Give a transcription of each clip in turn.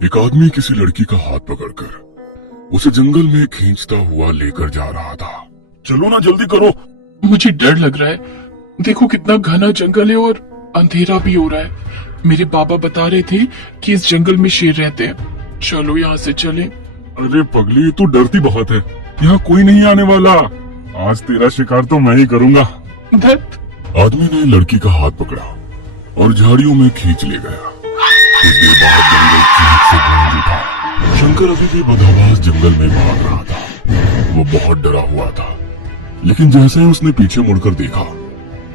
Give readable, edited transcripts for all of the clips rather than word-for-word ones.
एक आदमी किसी लड़की का हाथ पकड़कर उसे जंगल में खींचता हुआ लेकर जा रहा था। चलो ना, जल्दी करो। मुझे डर लग रहा है। देखो कितना घना जंगल है और अंधेरा भी हो रहा है। मेरे बाबा बता रहे थे कि इस जंगल में शेर रहते हैं। चलो यहाँ से चले। अरे पगली, तू डरती बहुत है। यहाँ कोई नहीं आने वाला। आज तेरा शिकार तो मैं ही करूंगा। धत। आदमी ने लड़की का हाथ पकड़ा और झाड़ियों में खींच ले गया। कुछ देर बाद जंगल चीख से गूंज उठा। शंकर अभी भी बदहवास जंगल में भाग रहा था। वो बहुत डरा हुआ था, लेकिन जैसे ही उसने पीछे मुड़कर देखा,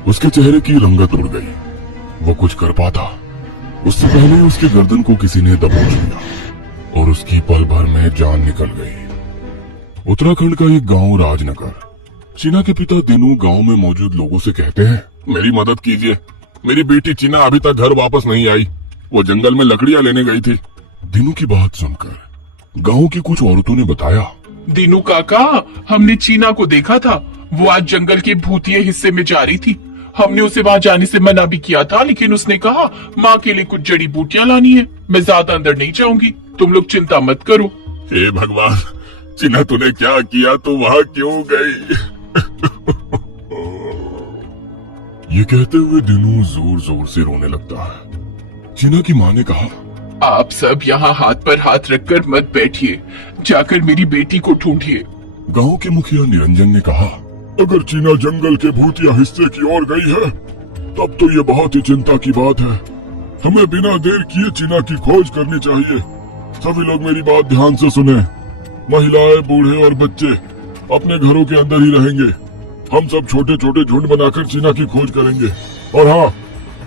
उसके चेहरे की रंगत उड़ गई। वो कुछ कर पाता उससे पहले उसके गर्दन को किसी ने दबोच लिया और उसकी पल भर में जान निकल गई। उत्तराखंड का एक गांव राजनगर। चीना के पिता दिनू गांव में मौजूद लोगों से कहते हैं, मेरी मदद कीजिए। मेरी बेटी चीना अभी तक घर वापस नहीं आई। वो जंगल में लकड़ियां लेने गई थी। दिनू की बात सुनकर गांव की कुछ औरतों ने बताया, दीनू काका, हमने चीना को देखा था। वो आज जंगल के भूतिये हिस्से में जा रही थी। हमने उसे वहाँ जाने से मना भी किया था, लेकिन उसने कहा माँ के लिए कुछ जड़ी बूटियाँ लानी है। मैं ज्यादा अंदर नहीं जाऊंगी, तुम लोग चिंता मत करो। हे भगवान, चीना तूने क्या किया? तो वहाँ क्यों गई? ये कहते हुए दिनू जोर जोर से रोने लगता है। चीना की माँ ने कहा, आप सब यहाँ हाथ पर हाथ रखकर मत बैठिए, जाकर मेरी बेटी को ढूंढिए। गांव के मुखिया निरंजन ने कहा, अगर चीना जंगल के भूतिया हिस्से की ओर गई है, तब तो ये बहुत ही चिंता की बात है। हमें बिना देर किए चीना की खोज करनी चाहिए। सभी लोग मेरी बात ध्यान से सुने। महिलाएं, बूढ़े और बच्चे अपने घरों के अंदर ही रहेंगे। हम सब छोटे छोटे झुंड बनाकर चीना की खोज करेंगे। और हाँ,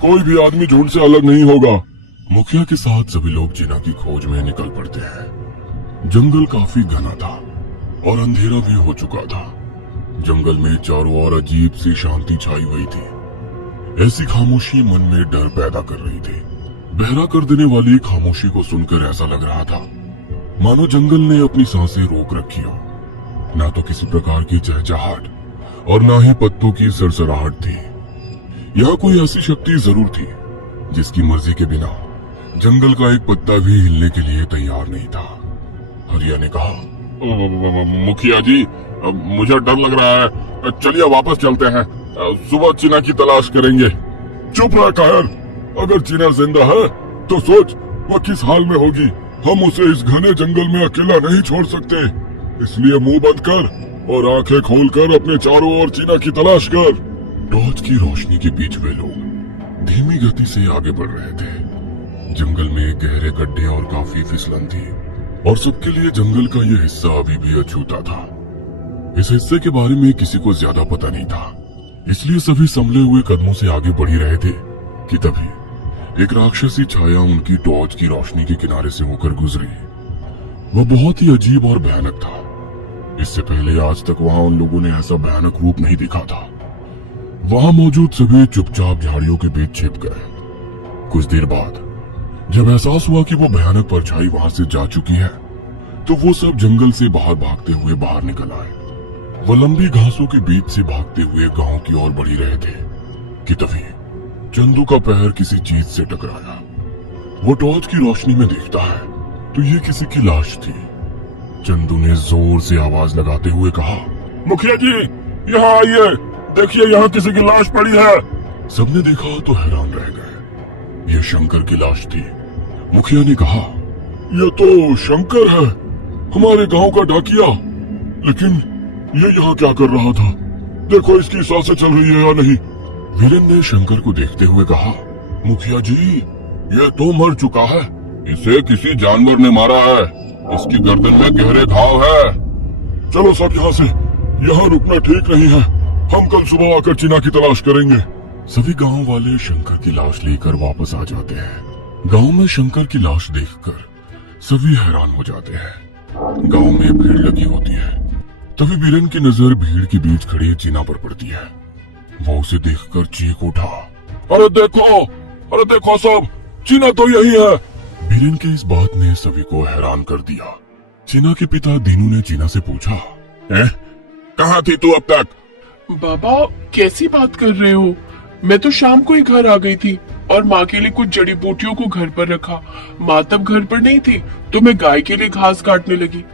कोई भी आदमी झुंड से अलग नहीं होगा। मुखिया के साथ सभी लोग चीना की खोज में निकल पड़ते हैं। जंगल काफी घना था और अंधेरा भी हो चुका था। जंगल में चारों ओर अजीब सी शांति छाई हुई थी। ऐसी खामोशी मन में डर पैदा कर रही थी। बहरा कर देने वाली खामोशी को सुनकर ऐसा लग रहा था मानो जंगल ने अपनी सांसें रोक रखी हो। ना तो किसी प्रकार की चहचहाट और ना ही पत्तों की सरसराहट थी। यह कोई ऐसी शक्ति जरूर थी जिसकी मर्जी के बिना जंगल का एक पत्ता भी हिलने के लिए तैयार नहीं था। हरिया ने कहा, मुखिया जी, मुझे डर लग रहा है। चलिए वापस चलते हैं। सुबह चीना की तलाश करेंगे। चुप रह कायर। अगर चीना जिंदा है तो सोच वो किस हाल में होगी। हम उसे इस घने जंगल में अकेला नहीं छोड़ सकते। इसलिए मुंह बंद कर और आंखें खोलकर अपने चारों ओर चीना की तलाश कर। टॉर्च की रोशनी के बीच वे लोग धीमी गति से आगे बढ़ रहे थे। जंगल में गहरे गड्ढे और काफी फिसलन थी और सबके लिए जंगल का यह हिस्सा अभी भी अछूता था। इस हिस्से के बारे में किसी को ज्यादा पता नहीं था, इसलिए सभी संभले हुए कदमों से आगे बढ़ ही रहे थे कि तभी एक राक्षसी छाया उनकी टॉर्च की रोशनी के किनारे से होकर गुजरी। वह बहुत ही अजीब और भयानक था। इससे पहले आज तक वहां उन लोगों ने ऐसा भयानक रूप नहीं देखा था। वहां मौजूद सभी चुपचाप झाड़ियों के बीच छिप गए। कुछ देर बाद जब एहसास हुआ कि वो भयानक परछाई वहां से जा चुकी है, तो वो सब जंगल से बाहर भागते हुए बाहर निकल आए। वो लंबी घासों के बीच से भागते हुए गांव की ओर बढ़ रहे थे कि तभी चंदू का पैर किसी चीज से टकराया। वो टॉर्च की रोशनी में देखता है तो ये किसी की लाश थी। चंदू ने जोर से आवाज लगाते हुए कहा, मुखिया जी, यहाँ आइए। देखिए, यहाँ किसी की लाश पड़ी है। सबने देखा तो हैरान रह गए। यह शंकर की लाश थी। मुखिया ने कहा, यह तो शंकर है, हमारे गांव का डाकिया। लेकिन ये यहाँ क्या कर रहा था? देखो इसकी सांसें चल रही है या नहीं। वीरेन ने शंकर को देखते हुए कहा, मुखिया जी, ये तो मर चुका है। इसे किसी जानवर ने मारा है। इसकी गर्दन में गहरे घाव है। चलो सब यहाँ से। यहाँ रुकना ठीक नहीं है। हम कल सुबह आकर चीना की तलाश करेंगे। सभी गांव वाले शंकर की लाश लेकर वापस आ जाते हैं। गांव में शंकर की लाश देखकर सभी हैरान हो जाते हैं। गांव में भीड़ लगी होती है। तभी बीरन की नजर भीड़ के बीच खड़ी चीना पर पड़ती है। वो उसे देखकर चीख उठा, अरे देखो सब, चीना तो यही है। बीरन के इस बात ने सभी को हैरान कर दिया। चीना के पिता दीनू ने चीना से पूछा, कहाँ थी तू अब तक? बाबा, कैसी बात कर रहे हो? मैं तो शाम को ही घर आ गई थी और माँ के लिए कुछ जड़ी बूटियों को घर पर रखा। माँ तब घर पर नहीं थी तो मैं गाय के लिए घास काटने लगी।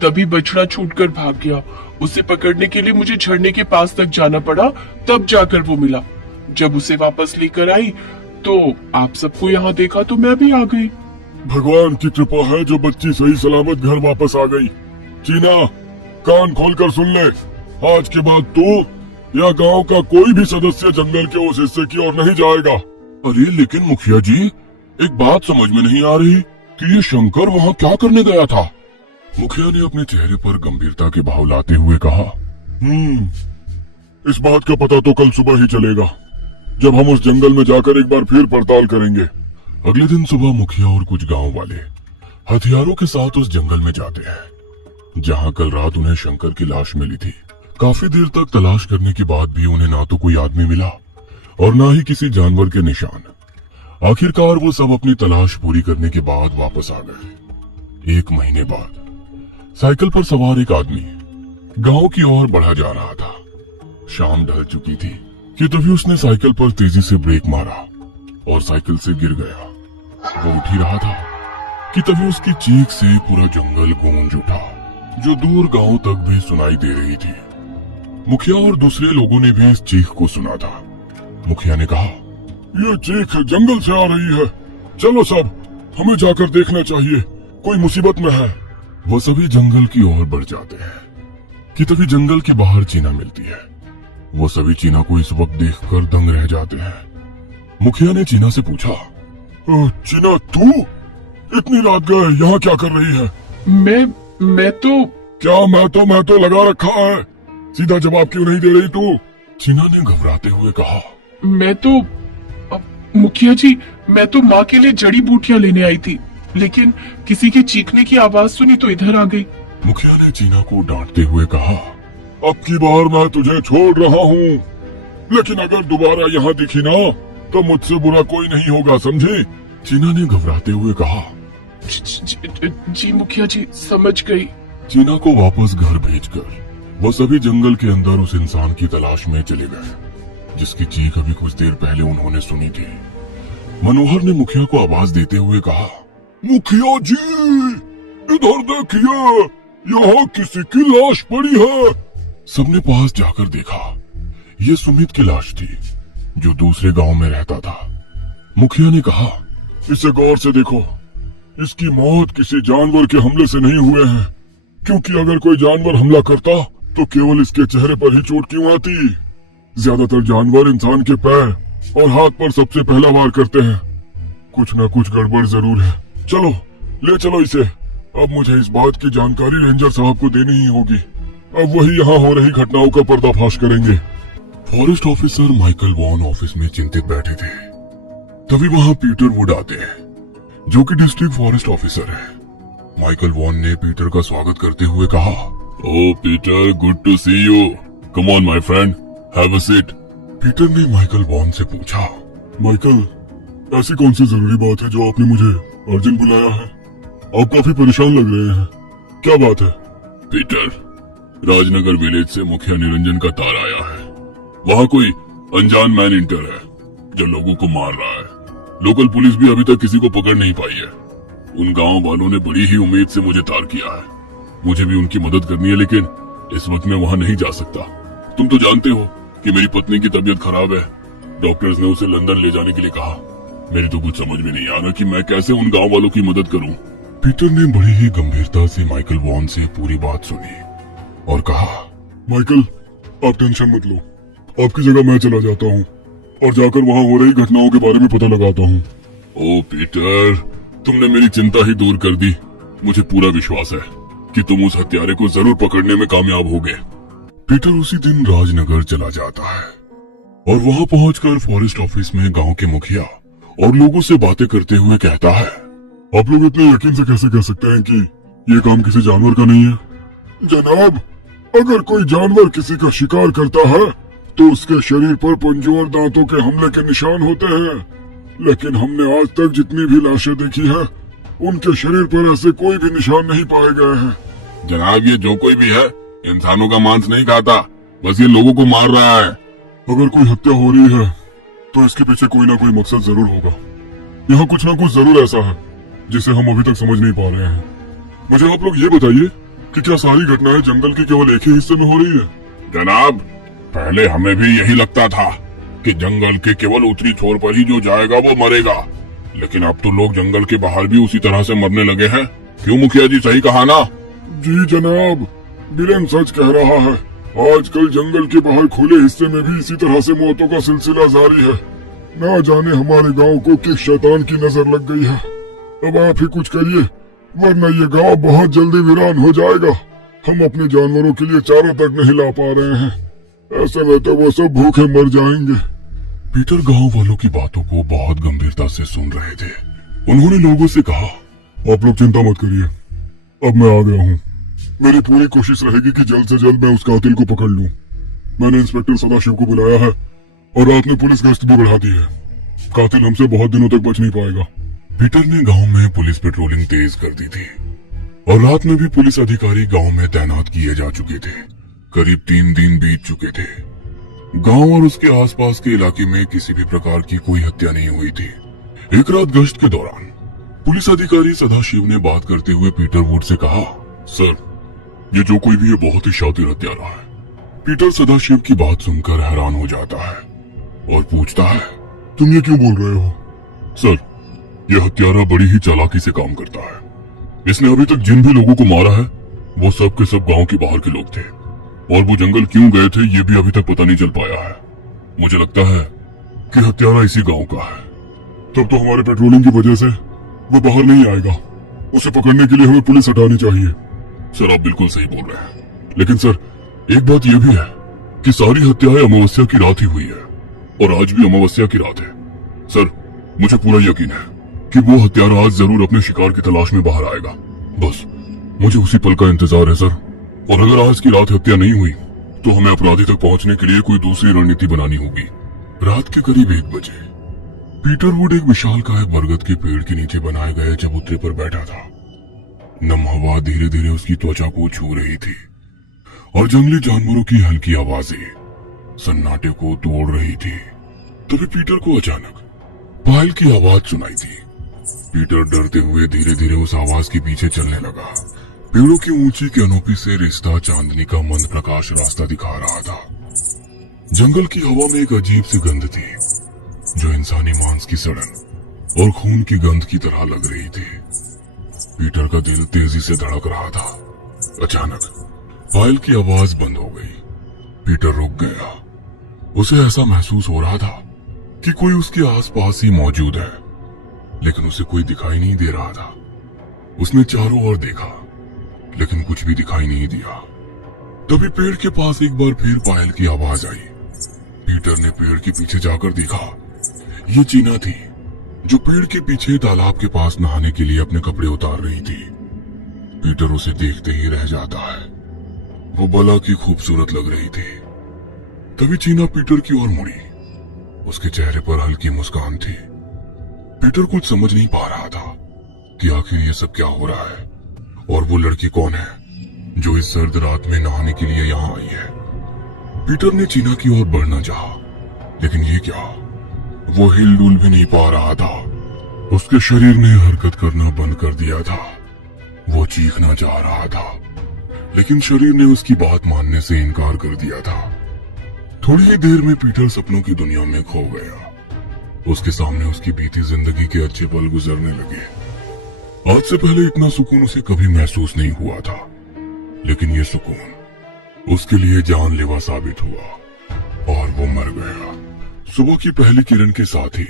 तभी बछड़ा छूटकर भाग गया। उसे पकड़ने के लिए मुझे झरने के पास तक जाना पड़ा, तब जाकर वो मिला। जब उसे वापस लेकर आई तो आप सबको यहाँ देखा तो मैं भी आ गई। भगवान की कृपा है जो बच्ची सही सलामत घर वापस आ गई। चीना, कान खोलकर सुन ले, आज के बाद तू या गांव का कोई भी सदस्य जंगल के उस हिस्से की ओर नहीं जाएगा। अरे लेकिन मुखिया जी, एक बात समझ में नहीं आ रही कि ये शंकर वहाँ क्या करने गया था। मुखिया ने अपने चेहरे पर गंभीरता के भाव लाते हुए कहा, इस बात का पता तो कल सुबह ही चलेगा, जब हम उस जंगल में जाकर एक बार फिर पड़ताल करेंगे। अगले दिन सुबह मुखिया और कुछ गांव वाले हथियारों के साथ उस जंगल में जाते हैं जहां कल रात उन्हें शंकर की लाश मिली थी। काफी देर तक तलाश करने के बाद भी उन्हें ना तो कोई आदमी मिला और ना ही किसी जानवर के निशान। आखिरकार वो सब अपनी तलाश पूरी करने के बाद वापस आ गए। 1 महीने बाद साइकिल पर सवार एक आदमी गांव की ओर बढ़ा जा रहा था। शाम ढल चुकी थी कि तभी उसने साइकिल पर तेजी से ब्रेक मारा और साइकिल से गिर गया। वो उठ ही रहा था कि तभी उसकी चीख से पूरा जंगल गूंज उठा, जो दूर गांव तक भी सुनाई दे रही थी। मुखिया और दूसरे लोगों ने भी इस चीख को सुना था। मुखिया ने कहा, ये चीख जंगल से आ रही है, चलो सब हमें जाकर देखना चाहिए, कोई मुसीबत में है। वो सभी जंगल की ओर बढ़ जाते हैं कि तभी जंगल के बाहर चीना मिलती है। वो सभी चीना को इस वक्त देखकर दंग रह जाते हैं। मुखिया ने चीना से पूछा, चीना तू इतनी रात गए यहाँ क्या कर रही है? मैं तो क्या मैं तो लगा रखा है, सीधा जवाब क्यों नहीं दे रही तू? चीना ने घबराते हुए कहा, मैं तो मुखिया जी, मैं तो माँ के लिए जड़ी बूटियां लेने आई थी, लेकिन किसी के चीखने की आवाज सुनी तो इधर आ गई। मुखिया ने चीना को डांटते हुए कहा, अब की बार मैं तुझे छोड़ रहा हूँ, लेकिन अगर दोबारा यहाँ दिखी ना तो मुझसे बुरा कोई नहीं होगा, समझे? चीना ने घबराते हुए कहा, जी मुखिया जी, समझ गई। चीना को वापस घर भेजकर वो सभी जंगल के अंदर उस इंसान की तलाश में चले गए जिसकी चीख अभी कुछ देर पहले उन्होंने सुनी थी। मनोहर ने मुखिया को आवाज देते हुए कहा, मुखिया जी इधर देखिए, यहाँ किसी की लाश पड़ी है। सबने पास जाकर देखा, ये सुमित की लाश थी जो दूसरे गांव में रहता था। मुखिया ने कहा, इसे गौर से देखो, इसकी मौत किसी जानवर के हमले से नहीं हुए हैं, क्योंकि अगर कोई जानवर हमला करता तो केवल इसके चेहरे पर ही चोट क्यों आती? ज्यादातर जानवर इंसान के पैर और हाथ पर सबसे पहला वार करते हैं। कुछ न कुछ गड़बड़ जरूर है। चलो ले चलो इसे। अब मुझे इस बात की जानकारी रेंजर साहब को देनी ही होगी। अब वही यहाँ हो रही घटनाओं का पर्दाफाश करेंगे। Forest officer Michael Vaughan office में चिंतित बैठे थे। तभी वहाँ पीटर वुड आते हैं, जो कि डिस्ट्रिक्ट फॉरेस्ट ऑफिसर है। माइकल वॉन ने पीटर का स्वागत करते हुए कहा, oh Peter, good to see you, come on my friend, have a seat. पीटर ने माइकल वॉन से पूछा, माइकल, ऐसी कौन सी जरूरी बात है जो आपने मुझे अर्जेंट बुलाया है? आप काफी परेशान लग रहे हैं, क्या बात है? पीटर, राजनगर विलेज से मुखिया निरंजन का तार आया है। वहाँ कोई अनजान मैन इंटर है जो लोगों को मार रहा है। लोकल पुलिस भी अभी तक किसी को पकड़ नहीं पाई है। उन गांव वालों ने बड़ी ही उम्मीद से मुझे तार किया है। मुझे भी उनकी मदद करनी है, लेकिन इस वक्त मैं वहाँ नहीं जा सकता। तुम तो जानते हो कि मेरी पत्नी की तबीयत खराब है। डॉक्टर्स ने उसे लंदन ले जाने के लिए कहा। मेरी तो कुछ समझ में नहीं आ रहा कि मैं कैसे उन गांव वालों की मदद करूं। पीटर ने बड़ी ही गंभीरता से माइकल वॉन से पूरी बात सुनी और कहा, माइकल, आप टेंशन मत लो, आपकी जगह मैं चला जाता हूँ और जाकर वहाँ हो रही घटनाओं के बारे में पता लगाता हूँ। ओ पीटर, तुमने मेरी चिंता ही दूर कर दी। मुझे पूरा विश्वास है कि तुम उस हत्यारे को जरूर पकड़ने में कामयाब होगे। पीटर उसी दिन राजनगर चला जाता है और वहाँ पहुंचकर फॉरेस्ट ऑफिस में गांव के मुखिया और लोगों से बातें करते हुए कहता है, आप लोग इतने यकीन से कैसे कह सकते हैं कि ये काम किसी जानवर का नहीं है? जनाब, अगर कोई जानवर किसी का शिकार करता है तो उसके शरीर पर पंजों और दांतों के हमले के निशान होते हैं, लेकिन हमने आज तक जितनी भी लाशें देखी है उनके शरीर पर ऐसे कोई भी निशान नहीं पाए गए हैं। जनाब, ये जो कोई भी है इंसानों का मांस नहीं खाता, बस ये लोगों को मार रहा है। अगर कोई हत्या हो रही है तो इसके पीछे कोई ना कोई मकसद जरूर होगा। यहाँ कुछ ना कुछ जरूर ऐसा है जिसे हम अभी तक समझ नहीं पा रहे हैं। मुझे आप लोग ये बताइए कि क्या सारी घटनाएं जंगल के केवल एक ही हिस्से में हो रही है? जनाब, पहले हमें भी यही लगता था कि जंगल के केवल उत्तरी छोर पर ही जो जाएगा वो मरेगा, लेकिन अब तो लोग जंगल के बाहर भी उसी तरह से मरने लगे हैं। क्यों मुखिया जी, सही कहा ना? जी जनाब, बीरेन सच कह रहा है। आजकल जंगल के बाहर खुले हिस्से में भी इसी तरह से मौतों का सिलसिला जारी है। ना जाने हमारे गांव को किस शैतान की नजर लग गई है। अब आप ही कुछ करिए, वरना ये गांव बहुत जल्दी वीरान हो जाएगा। हम अपने जानवरों के लिए चारा तक नहीं ला पा रहे हैं। ऐसे में तो वो सब भूखे मर जाएंगे। पीटर गांव वालों की बातों को बहुत गंभीरता से सुन रहे थे। उन्होंने लोगों से कहा, आप लोग चिंता मत करिए, अब मैं आ गया हूँ। मेरी पूरी कोशिश रहेगी कि जल्द से जल्द मैं उस कातिल को पकड़ लूं। मैंने इंस्पेक्टर सदाशिव को बुलाया है और रात में पुलिस गश्त भी बढ़ा दी है। कातिल हमसे बहुत दिनों तक बच नहीं पाएगा। पीटर ने गांव में पुलिस पेट्रोलिंग तेज कर दी थी और रात में भी पुलिस अधिकारी गांव में तैनात किए जा चुके थे। करीब 3 दिन बीत चुके थे। गांव और उसके आसपास के इलाके में किसी भी प्रकार की कोई हत्या नहीं हुई थी। एक रात गश्त के दौरान पुलिस अधिकारी सदाशिव ने बात करते हुए पीटर वुड से कहा, सर, ये जो कोई भी है बहुत ही शातिर हत्यारा है। पीटर सदाशिव की बात सुनकर हैरान हो जाता है और पूछता है, तुम ये क्यों बोल रहे हो? सर, यह हत्यारा बड़ी ही चालाकी से काम करता है। इसने अभी तक जिन भी लोगों को मारा है वो सब के सब गांव के बाहर के लोग थे, और वो जंगल क्यों गए थे ये भी अभी तक पता नहीं चल पाया है। मुझे लगता है कि हत्यारा इसी गांव का है। तब तो हमारे पेट्रोलिंग की वजह से वो बाहर नहीं आएगा। उसे पकड़ने के लिए हमें पुलिस हटानी चाहिए। सर, आप बिल्कुल सही बोल रहे हैं, लेकिन सर एक बात यह भी है कि सारी हत्याएं अमावस्या की रात ही हुई है और आज भी अमावस्या की रात है। सर, मुझे पूरा यकीन है कि वो हत्यारा आज जरूर अपने शिकार की तलाश में बाहर आएगा। बस मुझे उसी पल का इंतजार है सर। और अगर आज की रात हत्या नहीं हुई तो हमें अपराधी तक पहुंचने के लिए कोई दूसरी रणनीति बनानी होगी। रात के करीब 1 बजे पीटर वुड एक विशालकाय बरगद के पेड़ के नीचे बनाए गए चबूतरे पर बैठा था। नम हवा धीरे धीरे उसकी त्वचा को छू रही थी और जंगली जानवरों की हल्की आवाजें सन्नाटे को तोड़ रही थी। तभी पीटर को अचानक पायल की आवाज सुनाई दी। पीटर डरते हुए धीरे धीरे उस आवाज के पीछे चलने लगा। पेड़ों की ऊंची कैनोपी से रिश्ता चांदनी का मंद प्रकाश रास्ता दिखा रहा था। जंगल की हवा में एक अजीब सी गंध थी जो इंसानी मांस की सड़न और खून की गंध की तरह लग रही थी। पीटर का दिल तेजी से धड़क रहा था। अचानक पायल की आवाज बंद हो गई। पीटर रुक गया। उसे ऐसा महसूस हो रहा था कि कोई उसके आसपास ही मौजूद है, लेकिन उसे कोई दिखाई नहीं दे रहा था। उसने चारों ओर देखा लेकिन कुछ भी दिखाई नहीं दिया। तभी पेड़ के पास एक बार फिर पायल की आवाज आई। पीटर ने पेड़ के पीछे जाकर देखा। ये चीना थी जो पेड़ के पीछे तालाब के पास नहाने के लिए अपने कपड़े उतार रही थी। पीटर उसे देखते ही रह जाता है। वो भला की खूबसूरत लग रही थी। तभी चीना पीटर की ओर मुड़ी। उसके चेहरे पर हल्की मुस्कान थी। पीटर कुछ समझ नहीं पा रहा था कि आखिर ये सब क्या हो रहा है और वो लड़की कौन है जो इस सर्द रात में नहाने के लिए यहाँ आई है। पीटर ने चीना की ओर बढ़ना चाहा, लेकिन ये क्या, वो हिलडुल भी नहीं पा रहा था। उसके शरीर ने हरकत करना बंद कर दिया था। वो चीखना चाह रहा था, लेकिन शरीर ने उसकी बात मानने से इनकार कर दिया था। थोड़ी ही देर में पीटर सपनों की दुनिया में खो गया। उसके सामने उसकी बीती जिंदगी के अच्छे पल गुजरने लगे। आज से पहले इतना सुकून उसे कभी महसूस नहीं हुआ था, लेकिन ये सुकून उसके लिए जानलेवा साबित हुआ और वो मर गया। सुबह की पहली किरण के साथ ही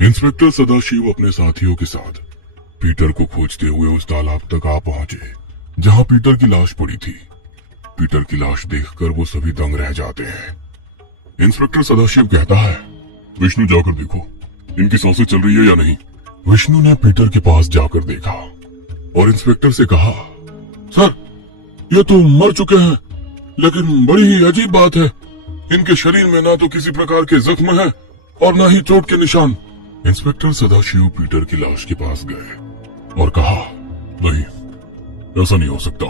इंस्पेक्टर सदाशिव अपने साथियों के साथ पीटर को खोजते हुए उस तालाब तक आ पहुंचे जहां पीटर की लाश पड़ी थी। पीटर की लाश देखकर वो सभी दंग रह जाते हैं। इंस्पेक्टर सदाशिव कहता है, विष्णु जाकर देखो, इनकी सांसें चल रही है या नहीं। विष्णु ने पीटर के पास जाकर देखा और इंस्पेक्टर से कहा, सर, ये तो मर चुके हैं, लेकिन बड़ी ही अजीब बात है, इनके शरीर में ना तो किसी प्रकार के जख्म है और ना ही चोट के निशान। इंस्पेक्टर सदाशिव पीटर की लाश के पास गए और कहा, नहीं, ऐसा नहीं हो सकता,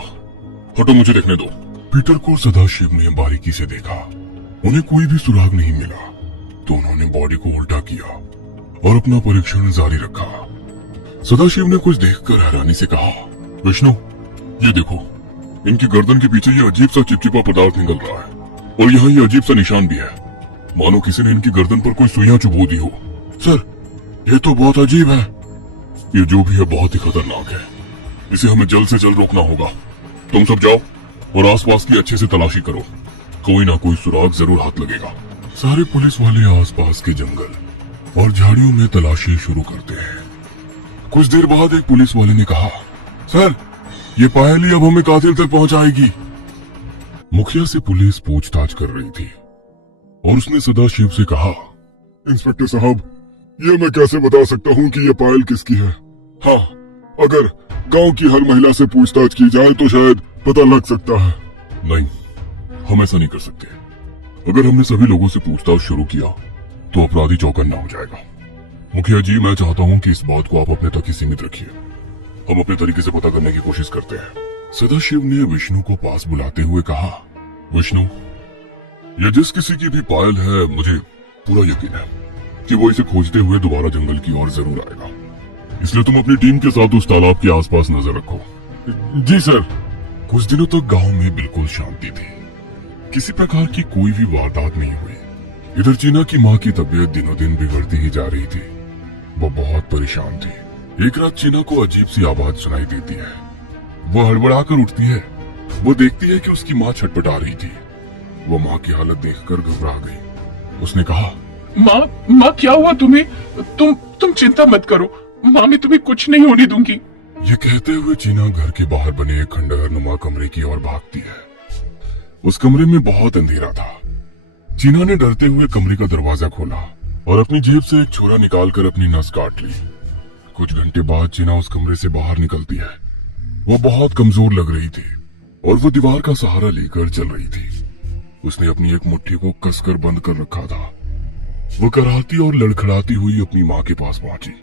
हटो, मुझे देखने दो। पीटर को सदाशिव ने बारीकी से देखा। उन्हें कोई भी सुराग नहीं मिला। तो उन्होंने बॉडी को उल्टा किया और अपना परीक्षण जारी रखा। सदाशिव ने कुछ देखकर हैरानी से कहा, विष्णु, ये देखो, इनकी गर्दन के पीछे ये अजीब सा चिपचिपा पदार्थ निकल रहा है और यहाँ ये अजीब सा निशान भी है, मानो किसी ने इनकी गर्दन पर कोई सुइयां चुभो दी हो। सर, ये तो बहुत अजीब है। ये जो भी है बहुत ही खतरनाक है, इसे हमें जल्द से जल्द रोकना होगा। तुम सब जाओ और आसपास की अच्छे से तलाशी करो, कोई ना कोई सुराग जरूर हाथ लगेगा। सारे पुलिस वाले आसपास के जंगल और झाड़ियों में तलाशी शुरू करते हैं। कुछ देर बाद एक पुलिस वाले ने कहा, सर, ये पहेली अब हमें कातिल तक पहुंचाएगी। मुखिया से पुलिस पूछताछ कर रही थी और उसने सदाशिव से कहा, इंस्पेक्टर साहब, ये मैं कैसे बता सकता हूँ कि ये पायल किसकी है? हाँ, अगर गांव की हर महिला से पूछताछ की जाए तो शायद पता लग सकता है। नहीं, हम ऐसा नहीं कर सकते। अगर हमने सभी लोगों से पूछताछ शुरू किया तो अपराधी चौकन्ना हो जाएगा। मुखिया जी, मैं चाहता हूँ कि इस बात को आप अपने तक ही सीमित रखिए। हम अपने तरीके से पता करने की कोशिश करते हैं। सदाशिव ने विष्णु को पास बुलाते हुए कहा, विष्णु, यह जिस किसी की भी पायल है, मुझे पूरा यकीन है कि वो इसे खोजते हुए दोबारा जंगल की ओर जरूर आएगा। इसलिए तुम अपनी टीम के साथ उस तालाब के आसपास नजर रखो। जी सर। कुछ दिनों तक गांव में बिल्कुल शांति थी। किसी प्रकार की कोई भी वारदात नहीं हुई। इधर चीना की माँ की तबीयत दिनों दिन बिगड़ती ही जा रही थी। वो बहुत परेशान थी। एक रात चीना को अजीब सी आवाज सुनाई देती है। वो हड़बड़ाकर उठती है। वो देखती है कि उसकी माँ छटपटा रही थी। वो माँ की हालत देखकर घबरा गई। उसने कहा, माँ क्या हुआ तुम्हें? तुम चिंता मत करो, माँ, मैं तुम्हें कुछ नहीं होने दूंगी। ये कहते हुए चीना घर के बाहर बने एक खंडहर नुमा कमरे की ओर भागती है। उस कमरे में बहुत अंधेरा था। चीना ने डरते हुए कमरे का दरवाजा खोला और अपनी जेब से एक छुरा निकालकर अपनी नस काट ली। कुछ घंटे बाद चीना उस कमरे से बाहर निकलती है। वो बहुत कमजोर लग रही थी और वो दीवार का सहारा लेकर चल रही थी। उसने अपनी एक मुट्ठी को कसकर बंद कर रखा था। वो कराहती और लड़खड़ाती हुई अपनी माँ के पास पहुंची।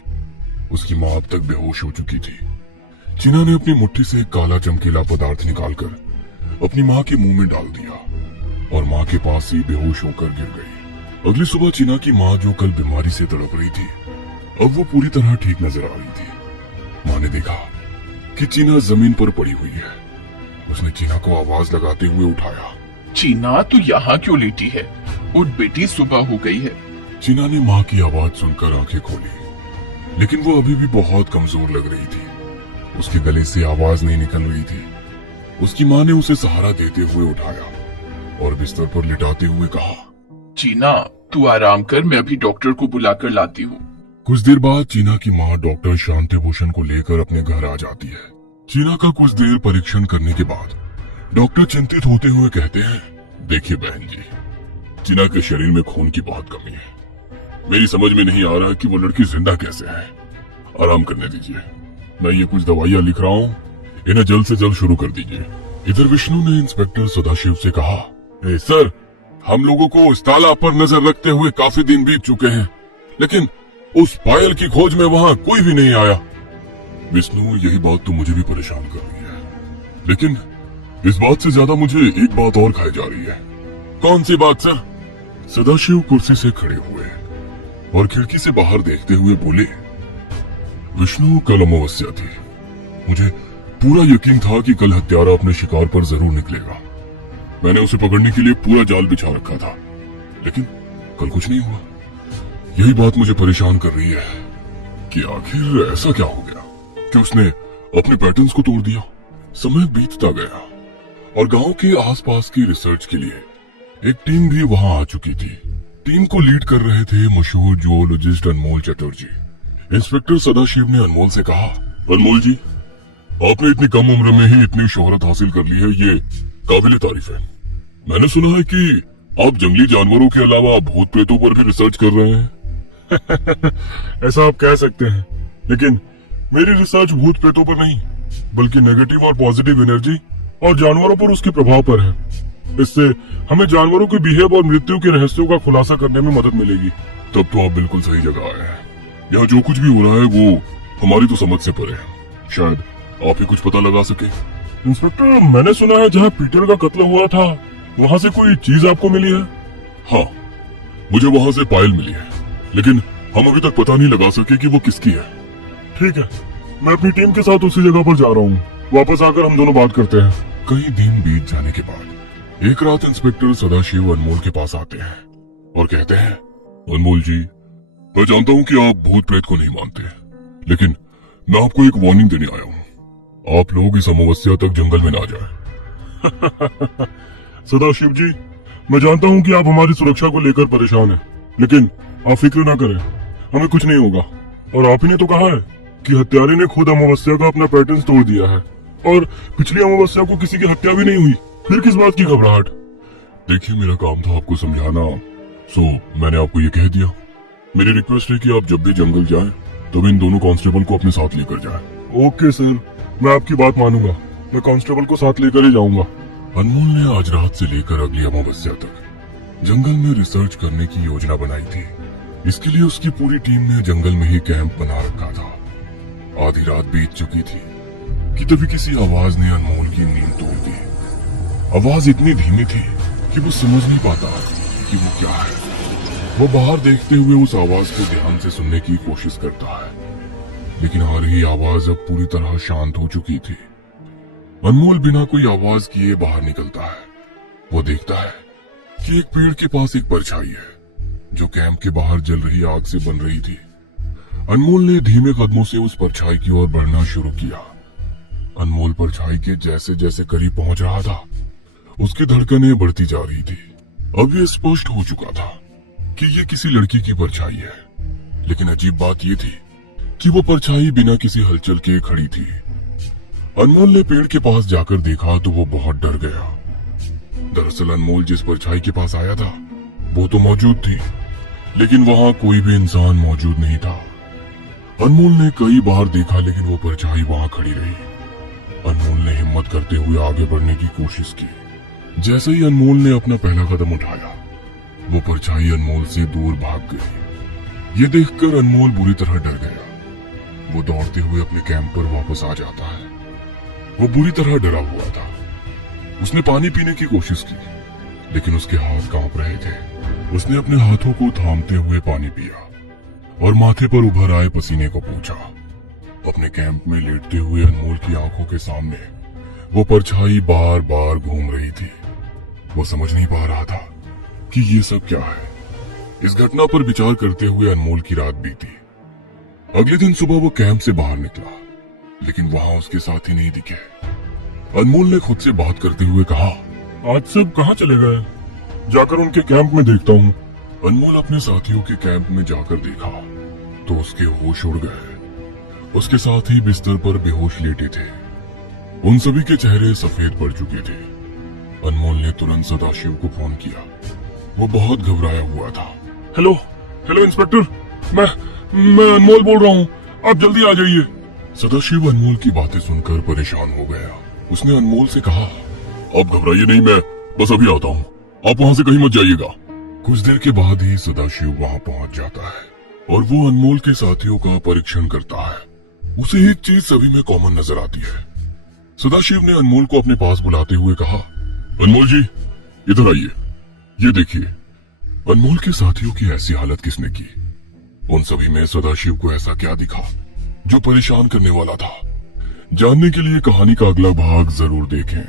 उसकी माँ अब तक बेहोश हो चुकी थी। चीना ने अपनी मुट्ठी से एक काला चमकीला पदार्थ निकालकर अपनी माँ के मुंह में डाल दिया और माँ के पास ही बेहोश होकर गिर गई। अगली सुबह चीना की माँ, जो कल बीमारी से तड़प रही थी, अब वो पूरी तरह ठीक नजर आ रही थी। माँ ने देखा कि चीना जमीन पर पड़ी हुई है। उसने चीना को आवाज लगाते हुए उठाया। चीना, तू यहाँ क्यों लेटी है? उठ बेटी, सुबह हो गई है। चीना ने माँ की आवाज सुनकर आंखें खोली, लेकिन वो अभी भी बहुत कमजोर लग रही थी। उसके गले से आवाज नहीं निकल रही थी। उसकी माँ ने उसे सहारा देते हुए उठाया और बिस्तर पर लिटाते हुए कहा, चीना, तू आराम कर, मैं अभी डॉक्टर को बुलाकर लाती हूँ। कुछ देर बाद चीना की माँ डॉक्टर शांति भूषण को लेकर अपने घर आ जाती है। चीना का कुछ देर परीक्षण करने के बाद डॉक्टर चिंतित होते हुए कहते हैं, देखिए बहन जी, चीना के शरीर में खून की बहुत कमी है। मेरी समझ में नहीं आ रहा कि वो लड़की जिंदा कैसे है। आराम करने दीजिए, मैं ये कुछ दवाइयाँ लिख रहा हूँ, इन्हें जल्द से जल्द शुरू कर दीजिए। इधर विष्णु ने इंस्पेक्टर सदाशिव से कहा, सर, हम लोगों को इस तालाब पर नजर रखते हुए काफी दिन बीत चुके हैं, लेकिन उस पायल की खोज में वहाँ कोई भी नहीं आया। विष्णु, यही बात तो मुझे भी परेशान कर रही है, लेकिन इस बात से ज्यादा मुझे एक बात और खाई जा रही है। कौन सी बात सर? सदाशिव कुर्सी से खड़े हुए और खिड़की से बाहर देखते हुए बोले, विष्णु, कल अमावस्या थी। मुझे पूरा यकीन था कि कल हत्यारा अपने शिकार पर जरूर निकलेगा। मैंने उसे पकड़ने के लिए पूरा जाल बिछा रखा था, लेकिन कल कुछ नहीं हुआ। यही बात मुझे परेशान कर रही है कि आखिर ऐसा क्या हो गया कि उसने अपने पैटर्न्स को तोड़ दिया। समय बीतता गया और गांव के आसपास की रिसर्च के लिए एक टीम भी वहां आ चुकी थी। टीम को लीड कर रहे थे मशहूर जूलॉजिस्ट अनमोल चटर्जी। इंस्पेक्टर सदाशिव ने अनमोल से कहा, अनमोल जी, आपने इतनी कम उम्र में ही इतनी शोहरत हासिल कर ली है, ये काबिल तारीफ है। मैंने सुना है कि आप जंगली जानवरों के अलावा भूत प्रेतों पर भी रिसर्च कर रहे हैं। ऐसा आप कह सकते हैं, लेकिन मेरी रिसर्च भूत प्रेतों पर नहीं, बल्कि नेगेटिव और पॉजिटिव एनर्जी और जानवरों पर उसके प्रभाव पर है। इससे हमें जानवरों के बिहेव और मृत्यु के रहस्यों का खुलासा करने में मदद मिलेगी। तब तो आप बिल्कुल सही जगह आए हैं। यहाँ जो कुछ भी हो रहा है वो हमारी तो समझ से परे है। शायद आप ही कुछ पता लगा सके। इंस्पेक्टर, मैंने सुना है जहाँ पीटर का कत्ल हुआ था, वहाँ से कोई चीज आपको मिली है? हाँ, मुझे वहां से पायल मिली है, लेकिन हम अभी तक पता नहीं लगा सके कि वो किसकी है। ठीक है, मैं अपनी टीम के साथ उसी जगह पर जा रहा हूँ। वापस आकर हम दोनों बात करते हैं। कई दिन बीत जाने के बाद एक रात इंस्पेक्टर सदाशिव अनमोल के पास आते हैं और कहते हैं, अनमोल जी, मैं जानता हूँ कि आप भूत प्रेत को नहीं मानते, लेकिन मैं आपको एक वार्निंग देने आया हूँ। आप लोग इस अमावस्या तक जंगल में ना जाए। सदाशिव जी, मैं जानता हूँ कि आप हमारी सुरक्षा को लेकर परेशान हैं, लेकिन आप फिक्र ना करें, हमें कुछ नहीं होगा। और आप ही ने तो कहा है कि हत्यारे ने खुद अमावस्या का अपना पैटर्न तोड़ दिया है, और पिछली अमावस्या को किसी की हत्या भी नहीं हुई, फिर किस बात की घबराहट? देखिए, मेरा काम था आपको समझाना, सो मैंने आपको ये कह दिया। मेरी रिक्वेस्ट है कि आप जब भी जंगल जाएं, तब इन दोनों कांस्टेबल को अपने साथ लेकर जाएं। ओके सर, मैं आपकी बात मानूंगा, मैं कांस्टेबल को साथ लेकर ही जाऊंगा। अनमोल ने आज रात से लेकर अगली अमावस्या तक जंगल में रिसर्च करने की योजना बनाई थी। इसके लिए उसकी पूरी टीम ने जंगल में ही कैंप बना रखा था। आधी रात बीत चुकी थी कि तभी किसी आवाज ने अनमोल की नींद तोड़ दी। आवाज इतनी धीमी थी कि वो समझ नहीं पाता कि वो क्या है। वो बाहर देखते हुए उस आवाज को ध्यान से सुनने की कोशिश करता है, लेकिन आ रही आवाज अब पूरी तरह शांत हो चुकी थी। अनमोल बिना कोई आवाज किए बाहर निकलता है। वो देखता है कि एक पेड़ के पास एक परछाई है जो कैंप के बाहर जल रही आग से बन रही थी। अनमोल ने धीमे कदमों से उस परछाई की ओर बढ़ना शुरू किया। अनमोल परछाई के जैसे जैसे करीब पहुंच रहा था, उसकी धड़कनें बढ़ती जा रही थी। अब ये स्पष्ट हो चुका था कि ये किसी लड़की की परछाई है, लेकिन अजीब बात ये थी कि वो परछाई बिना किसी हलचल के खड़ी थी। अनमोल ने पेड़ के पास जाकर देखा तो वो बहुत डर गया। दरअसल अनमोल जिस परछाई के पास आया था वो तो मौजूद थी, लेकिन वहां कोई भी इंसान मौजूद नहीं था। अनमोल ने कई बार देखा, लेकिन वो परछाई वहां खड़ी रही। अनमोल ने हिम्मत करते हुए आगे बढ़ने की कोशिश की। जैसे ही अनमोल ने अपना पहला कदम उठाया, वो परछाई अनमोल से दूर भाग गई। ये देखकर अनमोल बुरी तरह डर गया। वो दौड़ते हुए अपने कैंप पर वापस आ जाता है। वो बुरी तरह डरा हुआ था। उसने पानी पीने की कोशिश की, लेकिन उसके हाथ कांप रहे थे। उसने अपने हाथों को थामते हुए पानी पिया और माथे पर उभर आए पसीने को पोंछा। अपने कैंप में लेटते हुए अनमोल की आंखों के सामने वो परछाई बार बार घूम रही थी। वो समझ नहीं पा रहा था कि ये सब क्या है। इस घटना पर विचार करते हुए अनमोल की रात बीती। अगले दिन सुबह वो कैंप से बाहर निकला, लेकिन वहां उसके साथी नहीं दिखे। अनमोल ने खुद से बात करते हुए कहा, आज सब कहाँ चले गए? जाकर उनके कैंप में देखता हूँ। अनमोल अपने साथियों के कैंप में जाकर देखा तो उसके होश उड़ गए। उसके साथ ही बिस्तर पर बेहोश लेटे थे। उन सभी के चेहरे सफेद पड़ चुके थे। अनमोल ने तुरंत सदाशिव को फोन किया। वो बहुत घबराया हुआ था। हेलो हेलो इंस्पेक्टर, मैं अनमोल बोल रहा हूँ, आप जल्दी आ जाइए। सदाशिव अनमोल की बातें सुनकर परेशान हो गया। उसने अनमोल से कहा, आप घबराइए नहीं, मैं बस अभी आता हूँ, आप वहां से कहीं मत जाइएगा। कुछ देर के बाद ही सदाशिव वहां पहुंच जाता है और वो अनमोल के साथियों का परीक्षण करता है। उसे एक चीज सभी में कॉमन नजर आती है। सदाशिव ने अनमोल को अपने पास बुलाते हुए कहा, अनमोल जी, इधर आइए। ये देखिए, अनमोल के साथियों की ऐसी हालत किसने की? उन सभी में सदाशिव को ऐसा क्या दिखा जो परेशान करने वाला था? जानने के लिए कहानी का अगला भाग जरूर देखें।